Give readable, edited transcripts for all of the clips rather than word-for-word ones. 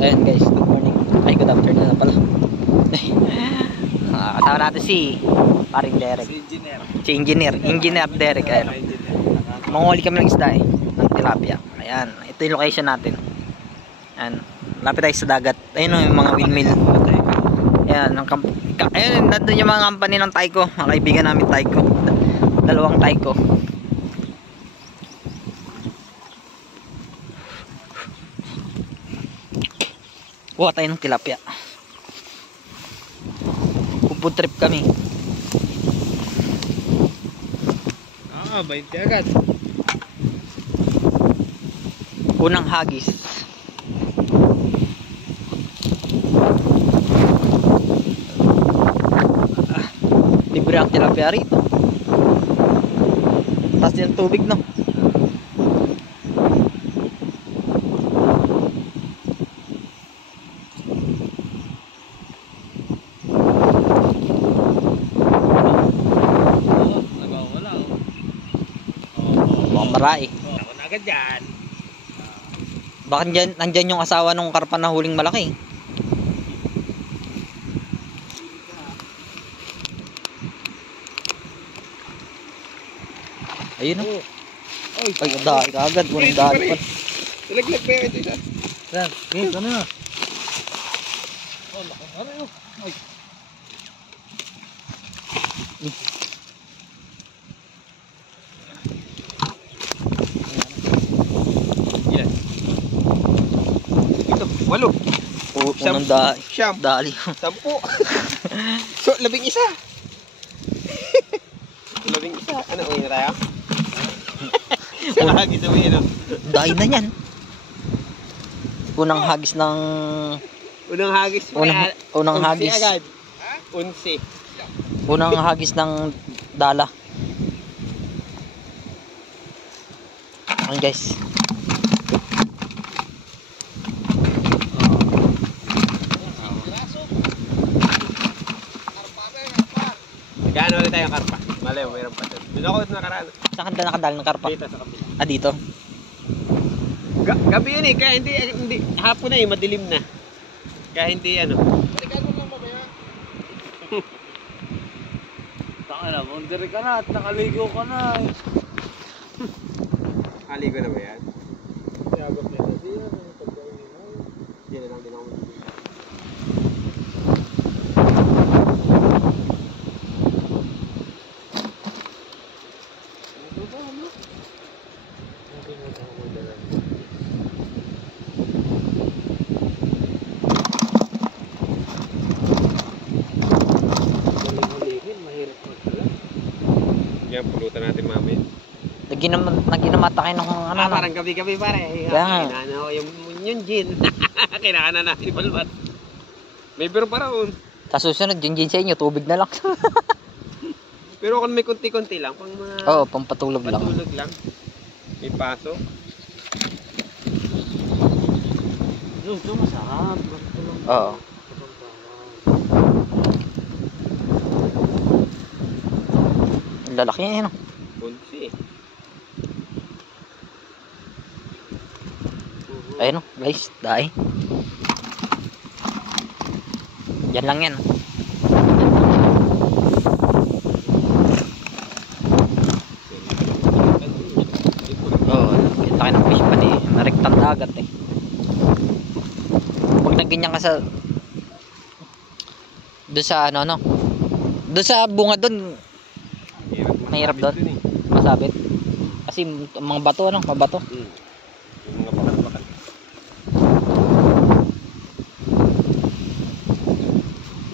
Ayan guys, good morning. Ay, good afternoon na pala. Kasama natin si paring Derek. Si Engineer Derek. Ayan. Manghuli kami ng isda ng tilapia. Ayan, ito yung location natin. Ayan, lapit tayo sa dagat. Ayun yung mga windmill. Ayan, ayun, nandun yung mga company ng Tyco. Mga kaibigan namin Tyco. Dalawang Tyco. Kuha tayo ng tilapia. Food trip kami. 20 agad. Unang hagis. Libre ang tilapia rito. Taas din ang tubig, no? Marai. Ako na agad dyan. Baka nandyan yung asawa nung karpa na huling malaki. Ayun o. Ay, dahil agad. Walang dahil pa. Ilaglag ba yung ito isa? Saan? Okay, ano na? Oh, laki na rin. Ay. Yan. Ito, 8. Unang dahil. Siyam. Dali. 10. So, 11. 11. Ano, uwi na tayo? Hagis na uwi, no? Dahil na yan. Unang hagis ng... Unang hagis. Unang hagis. Agad. 11. Unang hagis ng dala. Ayan guys. Gano'n ulit tayong karpa. Malay mo, mayroon pa doon. Doon ako nakaraan. Saan ka nakadala ng karpa? Dito sa kapila. Ah, dito? Gabi yun eh, kaya hindi hapon na eh, madilim na. Kaya hindi ano. Balikan mo lang mamaya. Taka na, mundiri ka na at nakaligo ka na eh. Kaligo na ba yan? Tiyagap niya kasi yan, ang pagkainin mo. Hindi na lang din ako madilim. Yan, pulutan natin mamaya. Naginamata kayo ng ano. Parang gabi-gabi pare. Kaya nga. Yung gin. Kailangan na natin ibalbat. May biro pa raon. Sa susunod, yung gin sa inyo, tubig na lang. Pero kung may kunti-kunti lang, pang mga... Oo, pampatulog lang. Patulog lang. May paso. Ito masarap. Oo. Ang lalaki yan, no? Kunti eh. Ayun, no, guys, dahil. Yan lang yan. Oo, laki ng fish pan eh. Narektang dagat eh. Pag nagganyan ka sa doon sa ano no, doon sa bunga doon, mahirap doon masabit kasi mga bato ano, mabato. Yung mga bakat-bakat.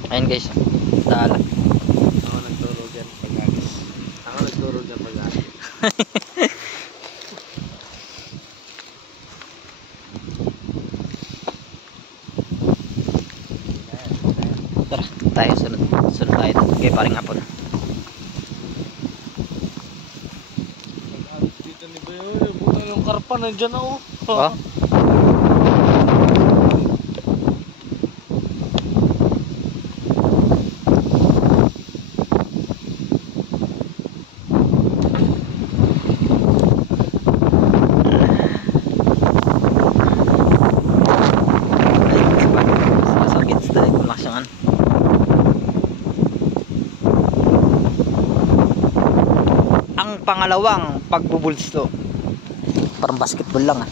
Ayun guys, dala. Ako nagturo dyan pag-agis. Tara, tayo sunod tayo kay paring Apon. Dito ni Bayo, buta yung karpa nandyan na oh. Oh. pangalawang pagbubulsto. Parang basketball lang ah.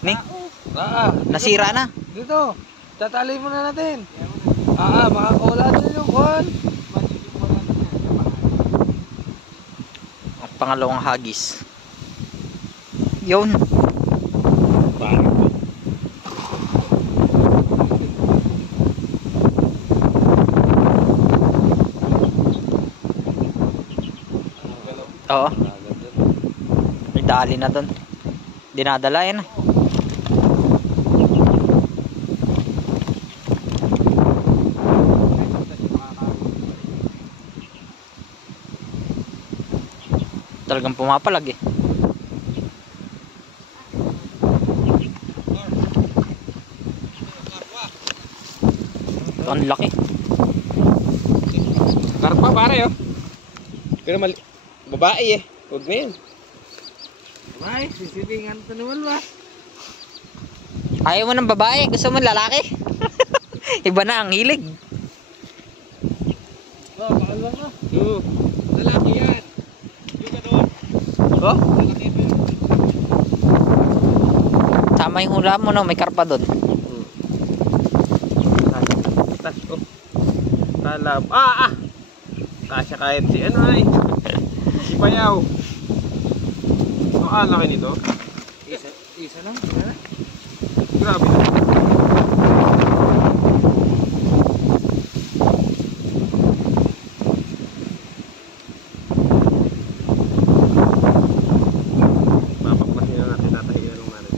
Ni? Nasira na. Dito. Tatali muna natin. Makakawala din yung kwan. Ang pangalawang hagis. Yun. Oo. May dali na doon. Dinadala yan. Talagang pumapalag eh. Ang laki. Karpa pare oh. Pero babae eh. Huwag na yan. Ay, sisilingan ito naman ba? Ayaw mo ng babae, gusto mo lalaki? Iba na ang hilig. Pakala ka. Oo. Lalaki yan. Yung doon. Oh? Lalaki ito yun. Tama yung hula mo no, may karpa doon. Tas oh. Talab. Kasya kahit si ano ay. Si Payaw. Laki nito. Isa lang. Grabe na. Mapaklasin na natin, tatahilan ng natin.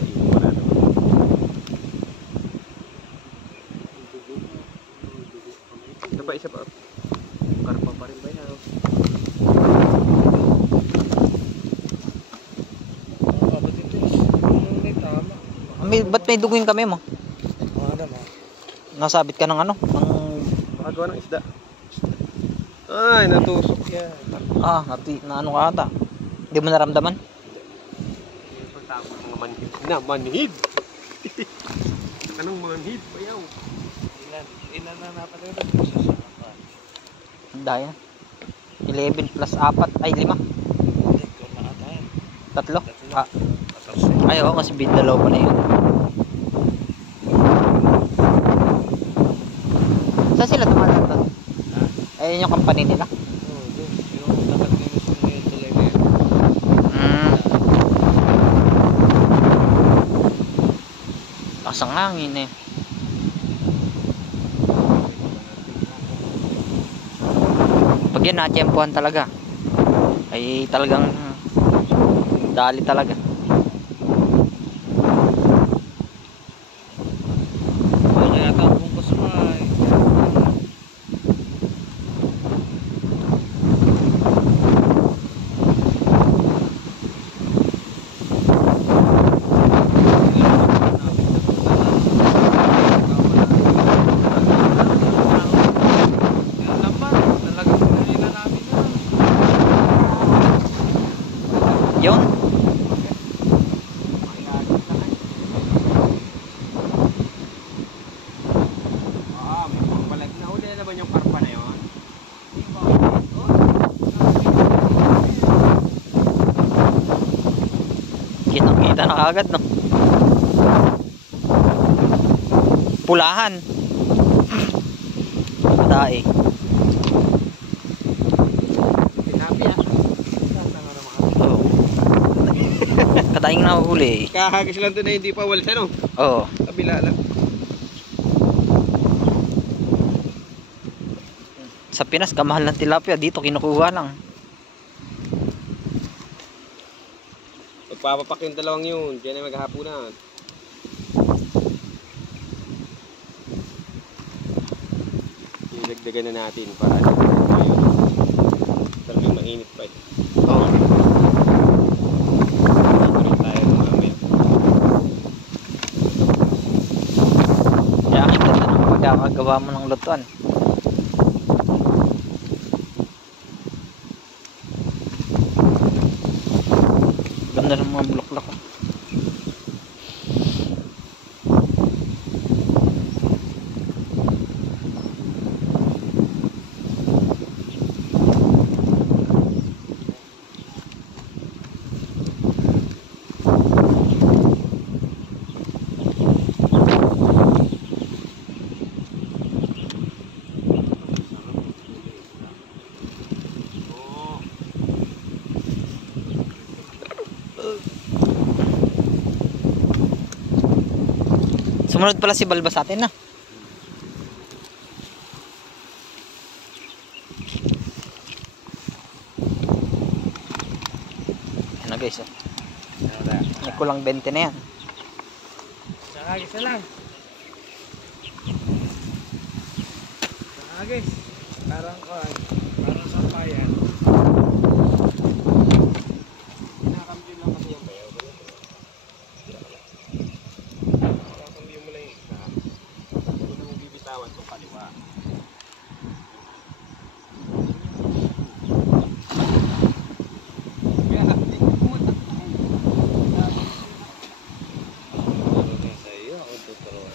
Ayun, wala naman. Isa pa. Karpa pa rin ba yan? Ba't may dugo yung kami mo? Nasabit ka ng ano? Makagawa ng isda. Ay, natusok yan. Na ano ka ata? Hindi mo naramdaman? Mga manhid na, manhid! Anong manhid? Bayaw! Ilan na napatay na? Daya. 11 plus 4 ay 5. Tatlo? Ay oo, kasi dalawa pa na yun. Saan sila tumalan to? Ayun yung company nila. Yung dapat yung gusto nyo yung tuloy na yun. Kasang hangin eh. Pag yan natiyempuhan talaga ay talagang dali talaga. Kaya tapong ko sumay. Yun. May pagbalag na. Uli na naman yung karpa na yun. Kitang-kita na agad no. Pulahan. Dai. Oh. Kadaing na huli. Kahagis lang ito na hindi pa walis ano? Oo. Kabila lang. Sa Pinas kamahal ng tilapia, dito kinukuha lang. Magpapapak yung dalawang yun. Diyan ay maghahapunan. Ilagdagan na natin para ayun. Talagang mainit pa ito. Oo. Tuloy tayo mamaya. Kaya ang ganda ng pagkakagawa mo ng lutuan. Ganda ng mga bulaklak. Sumunod pala si Balbas sa atin na. Yan na guys. May kulang 20 na yan. Sagagis na lang. Sagagis. Parang sampayan. Kinakambyo lang kasi yung bayaw. Kinakambyo mo lang yung isa. Hindi mo bibitawan kung kaliwa. Kaya hindi ko pumunta. Sa iyo, ako tuturuan.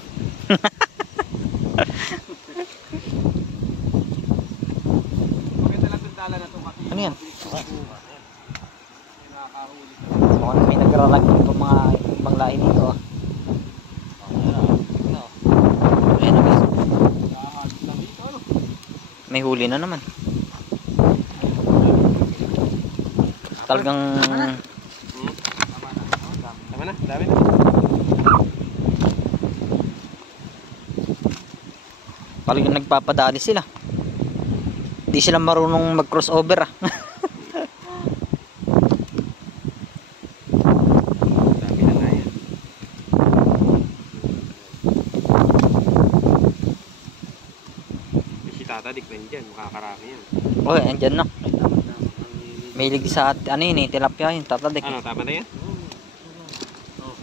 Maganda lang yung tala na ito kasi Ano yan? nakakahuli. Mukhang may nagralag ng mga ibang lahi dito ah. Ayan na guys. May huli na naman. Talagang Tama na, dami na. talagang nagpapadali sila. Di sila marunong mag-crossover ah. Dami na nga yan. Si Tata, diklan dyan. Makakarami yan. Okay, andyan na. Mahilig sa ano yun eh, tilapia yun, tatadik. Ano, tama na yan?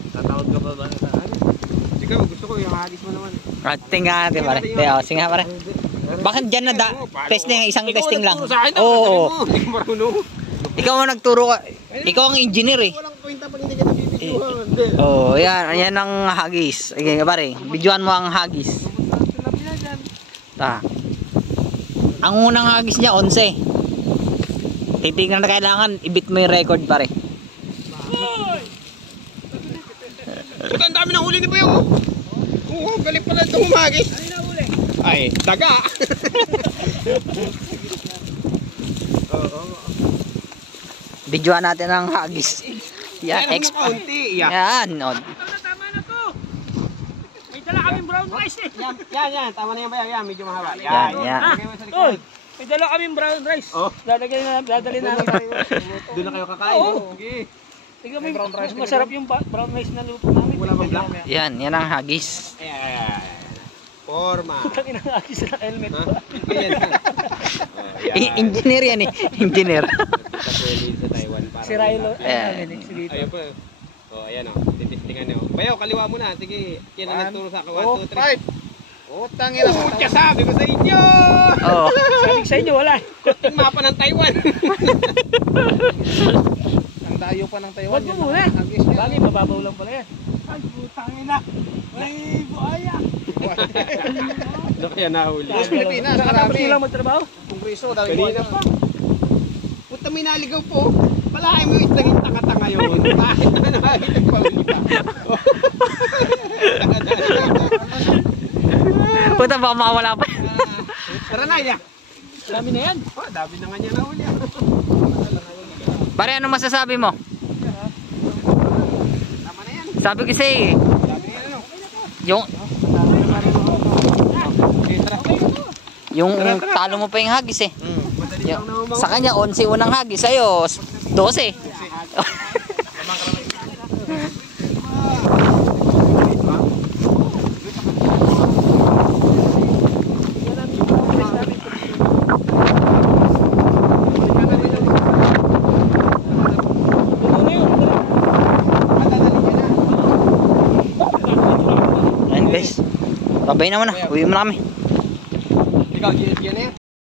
Tatawag ka pa ba sa akin? Ikaw, gusto ko yung hagis mo naman. Testing nga natin pare. Sige nga pare. Bakit dyan na testing, isang testing lang? Oo. Oo. Hindi ko marunong. Ikaw ang nagturo ka. Ikaw ang engineer eh. Walang kwenta pag hindi ka nabibidyohan. Hindi. Oh, yan ang hagis. Okay, pare, videoan mo ang hagis. Tilapia dyan. Ta. Ang unang hagis niya 11. Titignan na kailangan ibit mo yung record pare. Puta, ang dami ng huli ni Bayo. Oo, galing pala itong humagis. Ano na huli? Ay, daga. Videoan natin ang hagis. Yan, Meron mo kaunti. Yan. Yan, oh. Tama na to. May dala kaming brown rice eh. Yan. Tama na yan, Bayo. Yan, medyo mahaba. Yan. Lagay mo sa likod. May dala kaming brown rice. Oh. Dadali na Doon na kayo kakain. Oo. Sige. Tingnan mo yung masarap yung brown rice na luto namin. Wala bang black? Yan ang hagis. Ayan. Forma. Tangin ang agis na helmet Ha? pa. Ayan. Engineer yan eh. Engineer. Kapuli sa Taiwan. para Si Rilo. Ayan. Ayun po. Oh, ayan o. Titistingan nyo. Bayo, kaliwa mo na. Sige. Yan ang nagturo sa akin. 1, 2, 3. Oh, tangin na. Kaya sabi ko sa inyo! Oo. Sabi ko sa inyo, wala. Kunting mapa ng Taiwan. Ang dayo pa ng Taiwan. Huwag mo muna. Bagay, mababaw lang pala yan. Ay, putangin na. Ay, buhaya. Doon kaya nahuli. Sa Pilipinas, marami. Lang magtrabaho. Kongreso, dami kanina pa. Puta, may naligaw po. Palahay mo yung isdang yung tanga-tanga yun. Bakit na nakakita pa ulit pa? Puta, baka makawala pa. Tara na, ya. Dami na yan. Oh, dami na nga niya nahuli. Pare, ano masasabi mo? Tama na yan. Sabi kasi Dami na yan, ano? yung talo mo pa yung hagis eh. Madali lang naman Sa kanya 11 unang hagis, sa'yo 12. Ayan guys. Babay naman na. Uwi mo na kami. Ikaw, yan na yan.